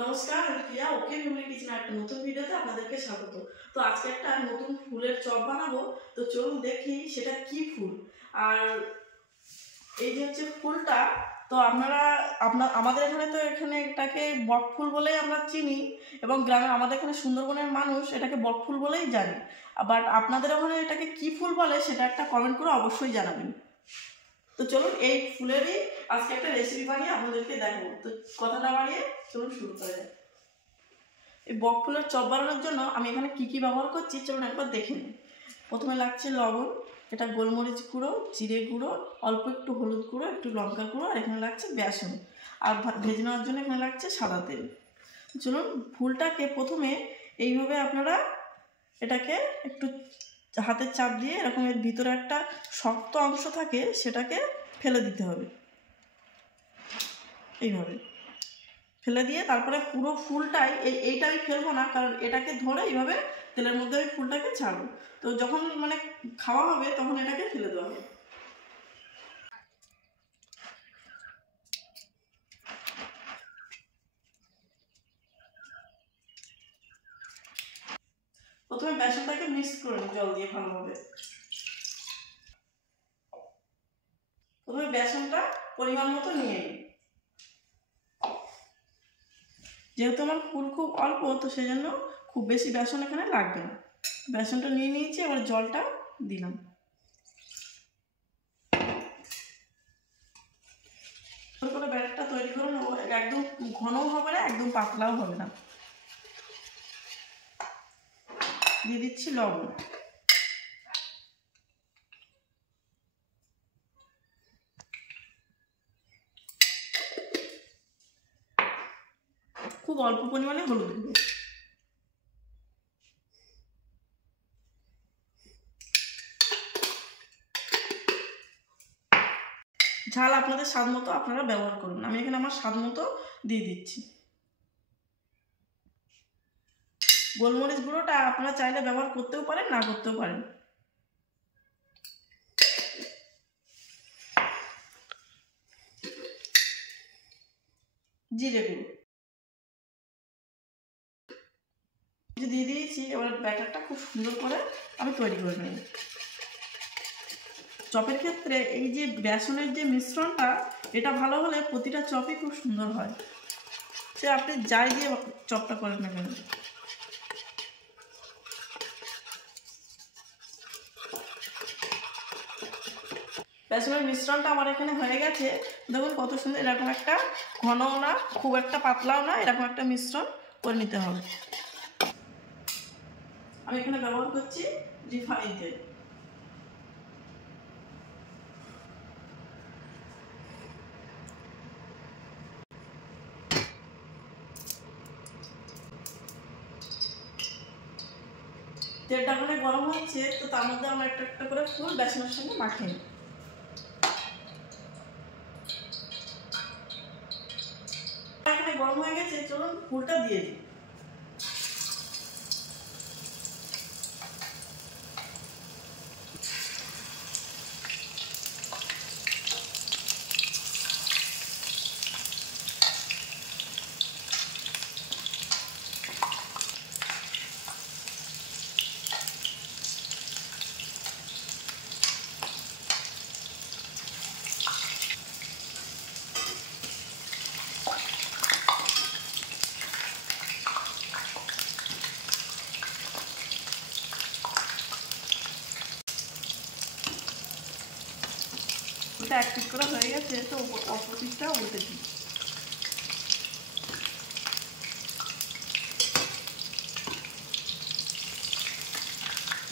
নমস্কার, আমি প্রিয়া। ওকে family kitchen একটা নতুন ভিডিওতে আপনাদেরকে স্বাগত। তো আজকে একটা নতুন ফুলের চপ বানাবো। তো চলুন দেখি সেটা কি ফুল। আর এই যে হচ্ছে ফুলটা, তো আমাদের এখানে তো এটাকে বক ফুল বলেই আমরা চিনি, এবং গ্রামে আমাদের এখানে সুন্দরবনের মানুষ এটাকে বক ফুল বলেই জানি। বাট আপনাদের ওখানে এটাকে কি ফুল বলে সেটা একটা কমেন্ট করে অবশ্যই জানাবেন। তো চলুন এই ফুলেরই আজকে একটা রেসিপি বানিয়ে আপনাদেরকে দেখাবো। তো কথা না বাড়িয়ে চলুন শুরু করে যাই। এই বক ফুলের চপ বানানোর জন্য আমি এখানে কি কি ব্যবহার করছি চলুন একবার দেখে নিই। প্রথমে লাগছে লবণ, এটা গোলমরিচ গুঁড়ো, জিরে গুঁড়ো, অল্প একটু হলুদ গুঁড়ো, একটু লঙ্কা গুঁড়ো, আর এখানে লাগছে বেসন, আর ভেজে নেওয়ার জন্য এখানে লাগছে সাদা তেল। চলুন ফুলটাকে প্রথমে এইভাবে আপনারা এটাকে একটু হাতের চাপ দিয়ে এরকম এর ভিতরে একটা শক্ত অংশ থাকে সেটাকে ফেলে দিতে হবে। এইভাবে ফেলে দিয়ে তারপরে পুরো ফুলটাই এইটা আমি ফেলবো না, কারণ এটাকে ধরে এইভাবে তেলের মধ্যে আমি ফুলটাকে ছাড়বো। তো যখন খাওয়া হবে তখন এটাকে ফেলে দেওয়া হবে। প্রথমে বেসনটাকে মিক্স করে নিই জল দিয়ে ভালোভাবে। প্রথমে বেসনটা পরিমাণ মতো নিয়ে নিই। যেহেতু আমার ফুল খুব অল্প, তো সেই জন্য খুব বেশি বেসন এখানে লাগবে না। বেসনটা নিয়ে নিয়েছি, এবার জলটা দিলাম। করে ব্যাটারটা তৈরি করে নেবো। একদম ঘনও হবে না, একদম পাতলাও হবে না। দিয়ে দিচ্ছি লবণ, খুব অল্প পরিমাণে হলুদ গুঁড়ো, ঝাল আপনাদের স্বাদ মতো আপনারা ব্যবহার করুন। আমি এখানে আমার স্বাদ মতো দিয়ে দিচ্ছি। গোলমরিচ গুঁড়োটা আপনারা চাইলে ব্যবহার করতেও পারেন, না করতেও পারেন। জিরে গুঁড়ো দিয়ে দিয়েছি। এবার ব্যাটারটা খুব সুন্দর করে আমি তৈরি করে নেব। চপের ক্ষেত্রে এই যে বেসনের যে মিশ্রণটা, এটা ভালো হলে প্রতিটা চপই খুব সুন্দর হয়, সে আপনি যাই দিয়ে চপটা করেন না কেন। বেসনের মিশ্রণটা আমার এখানে হয়ে গেছে। দেখুন কত সুন্দর, এরকম একটা ঘনও না খুব একটা পাতলাও না, এরকম একটা মিশ্রণ করে নিতে হবে। আমি এখানে ব্যবহার করছি রিফাইন তেল। তেলটা গরম হচ্ছে, তো তার মধ্যে আমরা একটা একটা করে ফুল বেসনের সঙ্গে মাখিয়ে নিই। এখানে গরম হয়ে গেছে, চলুন ফুলটা দিয়ে দিই। ওটা এক পিস করা হয়ে গেছে, তো অপর পিসটা উল্টে দিই।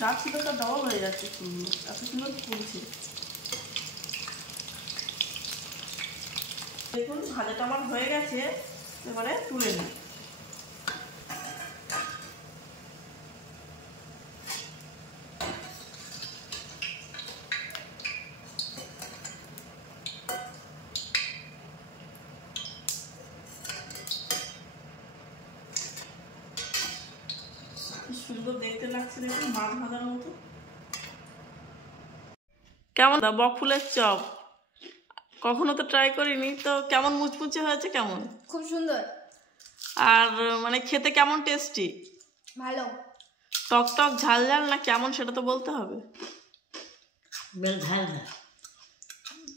যা ছিল তো দেওয়া হয়ে যাচ্ছে, ফুলগুলো এত সুন্দর ফুলছে। দেখুন ভাজাটা আমার হয়ে গেছে, এবারে তুলে নিই। সুন্দর দেখতে লাগছে, দেখুন মাছ ভাজার মতো। কেমন বক ফুলের চপ? কখনো তো ট্রাই করিনি, তো কেমন মুচমুচে হয়েছে? কেমন? খুব সুন্দর। আর মানে খেতে কেমন টেস্টি? ভালো। টক টক ঝাল ঝাল না কেমন সেটা তো বলতে হবে। বেল ঝাল না,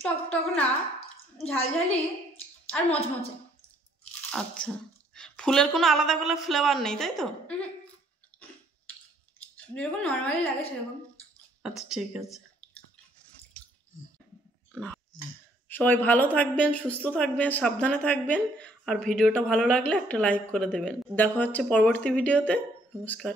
টক টক না, ঝাল ঝালি আর মচমচে। আচ্ছা, ফুলের কোনো আলাদা করে ফ্লেভার নেই তাই তো? যেরকম নর্মালি লাগে সেরকম। আচ্ছা ঠিক আছে। সবাই ভালো থাকবেন, সুস্থ থাকবেন, সাবধানে থাকবেন। আর ভিডিওটা ভালো লাগলে একটা লাইক করে দেবেন। দেখা হচ্ছে পরবর্তী ভিডিওতে। নমস্কার।